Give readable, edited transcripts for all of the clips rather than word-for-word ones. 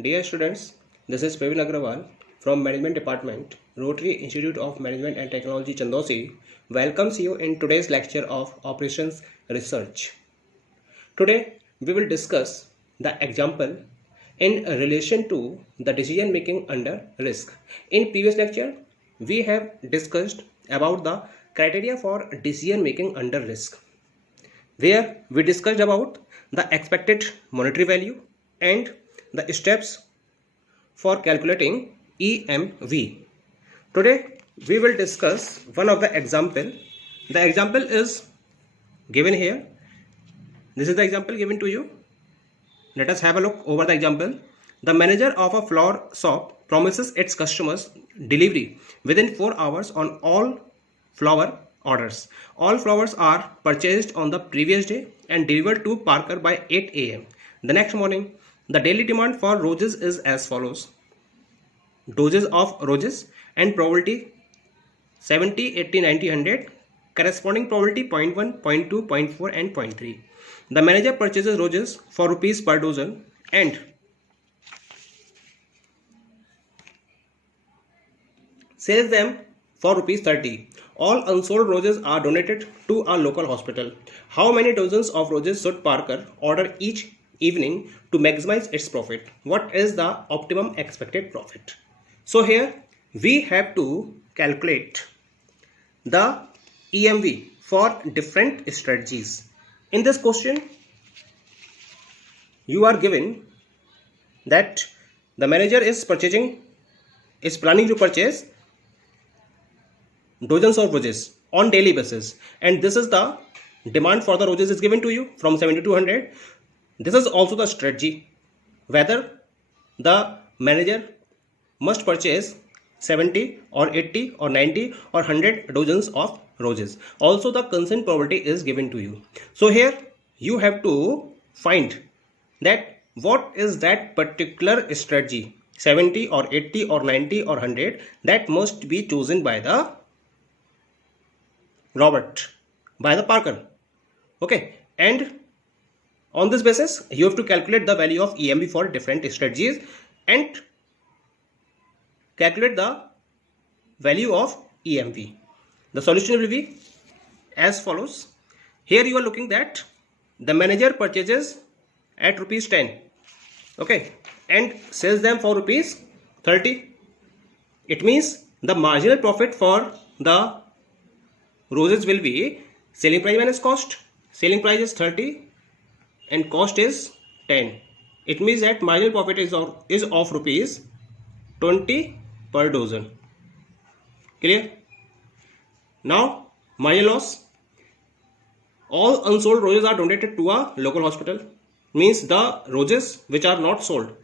Dear students, this is Praveen Agrawal from Management Department, Rotary Institute of Management and Technology, Chandosi, welcomes you in today's lecture of Operations Research. Today, we will discuss the example in relation to the decision making under risk. In previous lecture, we have discussed about the criteria for decision making under risk, where we discussed about the expected monetary value and the steps for calculating EMV. Today we will discuss one of the example. The example is given here. This is the example given to you. Let us have a look over the example. The manager of a flower shop promises its customers delivery within 4 hours on all flower orders. All flowers are purchased on the previous day and delivered to Parker by 8 a.m. The next morning, the daily demand for roses is as follows. Doses of roses and probability 70, 80, 90, 100. Corresponding probability 0.1, 0.2, 0.4 and 0.3. The manager purchases roses for rupees per dozen and sells them for rupees 30. All unsold roses are donated to a local hospital. How many dozens of roses should Parker order each evening to maximize its profit? What is the optimum expected profit? So here we have to calculate the EMV for different strategies. In this question, you are given that the manager is planning to purchase dozens of roses on daily basis, and this is the demand for the roses is given to you from 70 to 100. This is also the strategy, whether the manager must purchase 70 or 80 or 90 or 100 dozens of roses. Also the consent probability is given to you. So here you have to find that what is that particular strategy, 70 or 80 or 90 or 100, that must be chosen by the Parker. Okay, and on this basis you have to calculate the value of EMV for different strategies and calculate the value of EMV. The solution will be as follows. Here you are looking that the manager purchases at rupees 10, okay, and sells them for rupees 30. It means the marginal profit for the roses will be selling price minus cost. Selling price is 30 and cost is 10. It means that marginal profit is of rupees 20 per dozen. Clear? Now marginal loss. All unsold roses are donated to a local hospital. Means the roses which are not sold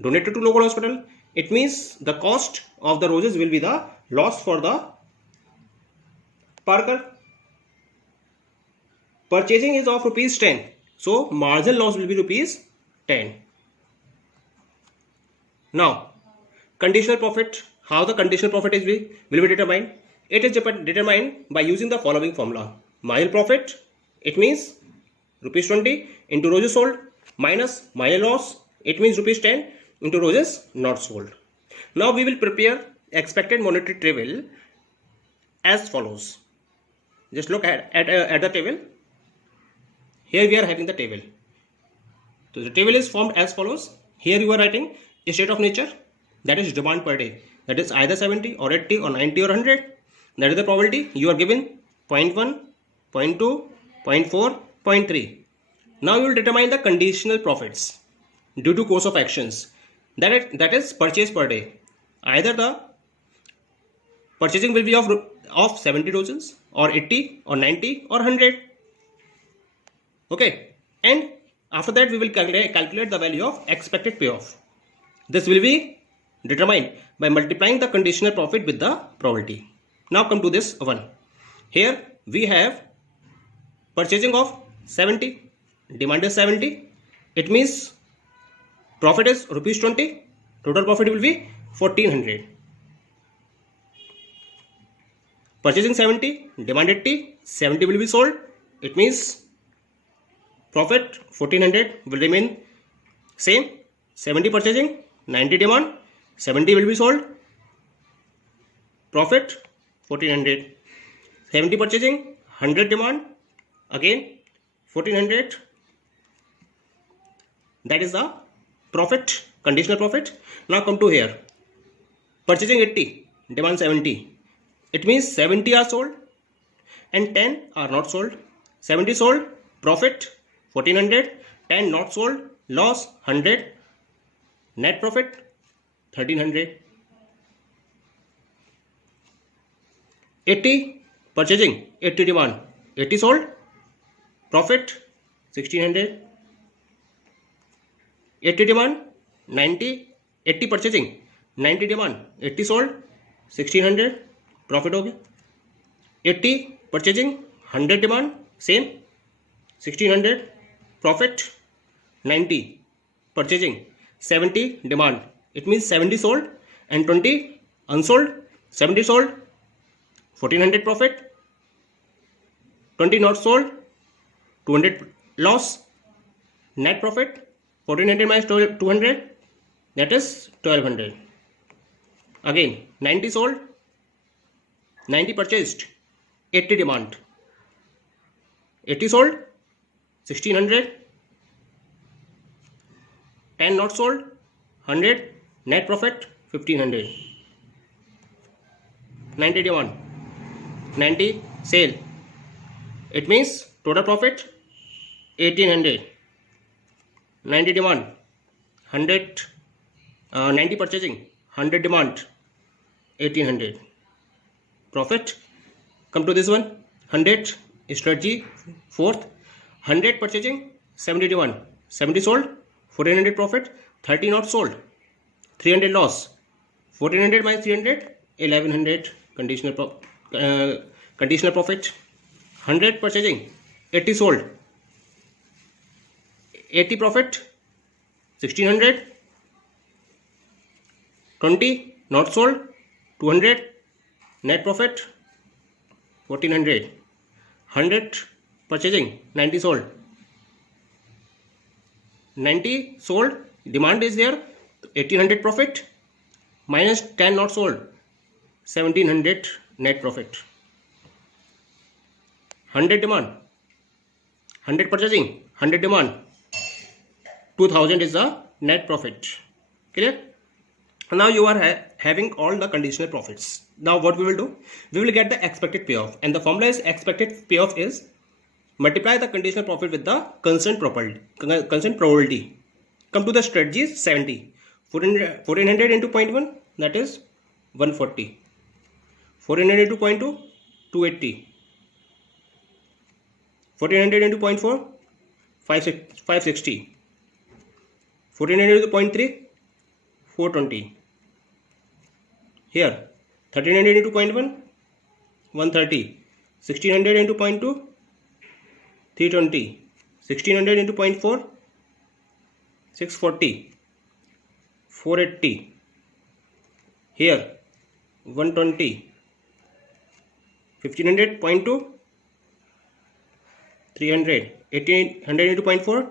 donated to local hospital. It means the cost of the roses will be the loss for the Parker. Purchasing is of rupees 10. So marginal loss will be rupees 10. Now conditional profit. How the conditional profit will be determined? It is determined by using the following formula. Marginal profit, it means rupees 20 into roses sold minus marginal loss, it means rupees 10 into roses not sold. Now we will prepare expected monetary table as follows. Just look at the table. Here we are having the table. So the table is formed as follows. Here you are writing a state of nature, that is demand per day. That is either 70 or 80 or 90 or 100. That is the probability. You are given 0.1, 0.2, 0.4, 0.3. Now you will determine the conditional profits due to course of actions. That is purchase per day. Either the purchasing will be of 70 dozens or 80 or 90 or 100. Okay. And after that we will calculate the value of expected payoff. This will be determined by multiplying the conditional profit with the probability. Now come to this one. Here we have purchasing of 70, demand is 70. It means profit is rupees 20. Total profit will be 1400. Purchasing 70, demand 80, 70 will be sold. It means profit 1400 will remain same. 70 purchasing, 90 demand, 70 will be sold. Profit 1400. 70 purchasing, 100 demand, again 1400. That is the profit, conditional profit. Now come to here. Purchasing 80, demand 70. It means 70 are sold and 10 are not sold. 70 sold, profit 1400. 10 not sold, loss 100. Net profit 1300. 80 purchasing, 80 demand, 80 sold, profit 1600. 80 demand, 90, 80 purchasing, 90 demand, 80 sold, 1600, profit हो गया. 80 purchasing, 100 demand, same 1600, profit 90 purchasing, 70 demand, it means 70 sold and 20 unsold. 70 sold, 1400 profit, 20 not sold, 200 loss. Net profit 1400 minus 200, that is 1200. Again 90 sold, 90 purchased, 80 demand, 80 sold, 1600. 10 not sold, 100. Net profit 1500. 90 demand, 90 sale, it means total profit 1800. 90 demand, 100, 90 purchasing, 100 demand, 1800. Profit. Come to this one, 100 strategy, fourth. 100 purchasing, 70 demand, 70 sold, 1400 profit, 30 not sold, 300 loss. 1400 minus 300, 1100 conditional profit. 100 purchasing, 80 sold, 80 profit, 1600. 20 not sold, 200. Net profit 1400. 100 purchasing, 90 sold, 90 sold, demand is there, 1800 profit, minus 10 not sold, 1700 net profit. 100 demand, 100 purchasing, 100 demand, 2000 is the net profit. Clear? Now you are having all the conditional profits. Now what we will do? We will get the expected payoff, and the formula is expected payoff is multiply the conditional profit with the concerned probability. Come to the strategies. 70. 1400 into 0.1, that is 140. 1400 into 0.2, 280. 1400 into 0.4, 560. 1400 into 0.3, 420. Here 1300 into 0.1, 130. 1600 into 0.2, 320. 1600 into 0.4, 640. 480. Here 120. 1500 0.2, 300. 1800 into 0.4,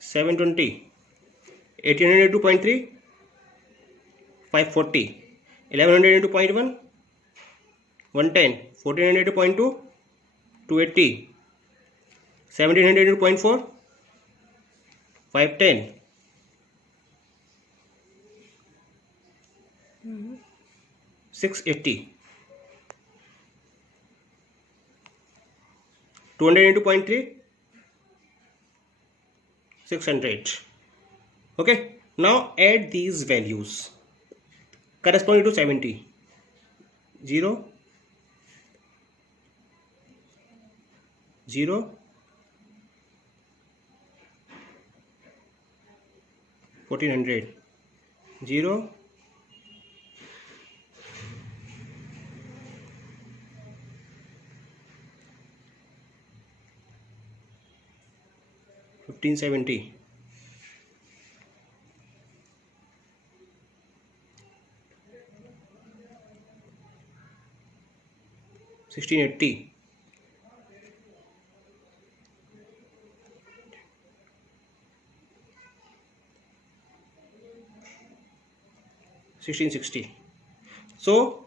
720. 1800 into 0.3, 540. 1100 into 0.1, 110. 1400 into 0.2, 280. 1700 into 0.4, 510. 680. 200 into 0.3, 600. Okay, now add these values corresponding to 70. 0, 0, 1400, 0, 1570. 1680. 1700. 1660. So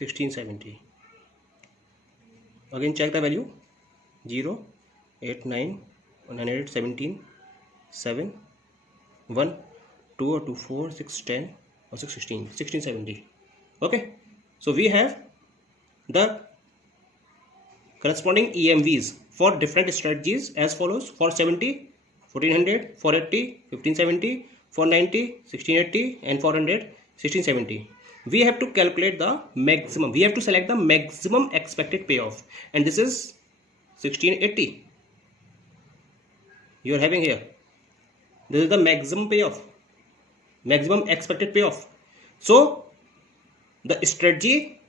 $1670. Again check the value. 0, 8, 9, 117, 7, 1, 2 or 2, 4, 6, 10 or 6, 16, 1670. Okay, so we have the corresponding EMVs for different strategies as follows: for 70, 1400, for 80, 1570, for 90, 1680, and 400, 1670. We have to calculate the maximum. We have to select the maximum expected payoff, and this is 1680. You are having here. This is the maximum payoff, maximum expected payoff. So the strategy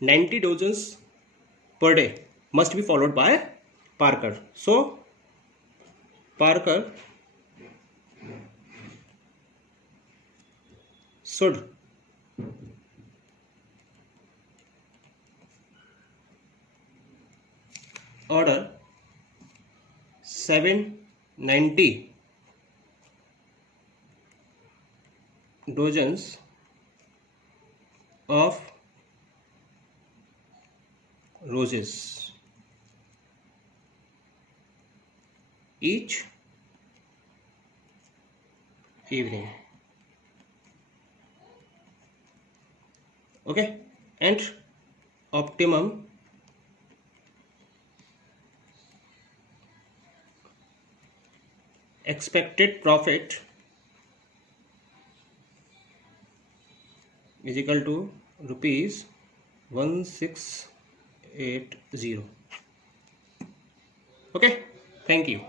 90 dozens per day must be followed by Parker. So Parker should order 790 dozens of roses each evening. Okay, and optimum expected profit is equal to rupees 1680. Okay, thank you.